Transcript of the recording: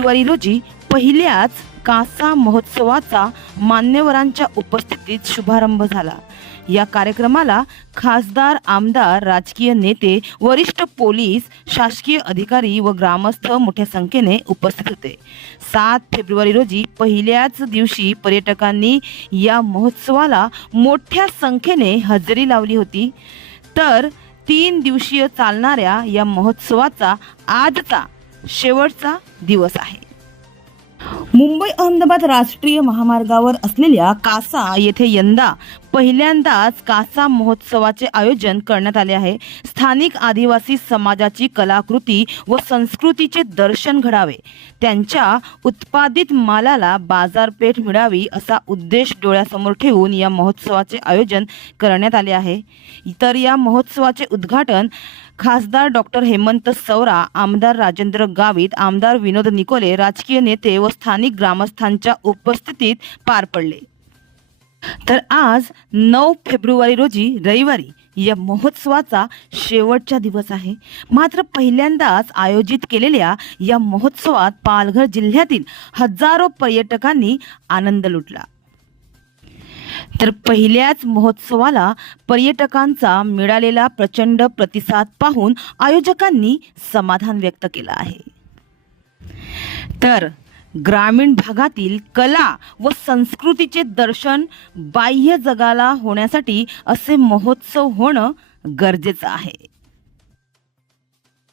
February रोजी पहिल्याच कासा महोत्सवाचा मान्यवरांच्या उपस्थितीत शुभारंभ झाला. या कार्यक्रमाला खासदार आमदार राजकीय नेते वरिष्ठ पोलीस शासकीय अधिकारी व ग्रामस्थ मोठ्या संख्येने उपस्थित होते. सात फेब्रुवारी रोजी पहिल्याच दिवशी पर्यटकांनी या महोत्सवाला मोठ्या संख्येने हजेरी लावली होती. तर तीन दिवसीय चालणाऱ्या या महोत्सवाचा आजचा शेवटचा दिवस आहे. मुंबई अहमदाबाद राष्ट्रीय महामार्गावर असलेल्या कासा येथे यंदा पहिल्यांदाच कासा महोत्सवाचे आयोजन करण्यात आले आहे. स्थानिक आदिवासी समाजाची कलाकृती व संस्कृतीचे दर्शन घडावे. त्यांच्या उत्पादित मालाला बाजारपेठ मिळावी असा उद्देश डोळ्यासमोर ठेवून या महोत्सवाचे आयोजन करण्यात आले आहे. तर या महोत्सवाचे उद्घाटन खासदार डॉक्टर हेमंत सौरा आमदार राजेंद्र गावित आमदार विनोद निकोले राजकीय नेते व स्थानिक ग्रामस्थांच्या उपस्थितीत पार पडले. तर आज नऊ फेब्रुवारी रोजी रविवारी या महोत्सवाचा शेवटचा दिवस आहे. मात्र पहिल्यांदाच आयोजित केलेल्या या महोत्सवात पालघर जिल्ह्यातील हजारो पर्यटकांनी आनंद लुटला. तर पहिल्याच महोत्सवाला पर्यटकांचा मिळालेला प्रचंड प्रतिसाद पाहून आयोजकांनी समाधान व्यक्त केलं आहे. तर ग्रामीण भागातील कला व संस्कृतीचे दर्शन बाह्य जगाला होण्यासाठी असे महोत्सव होणं गरजेचं आहे.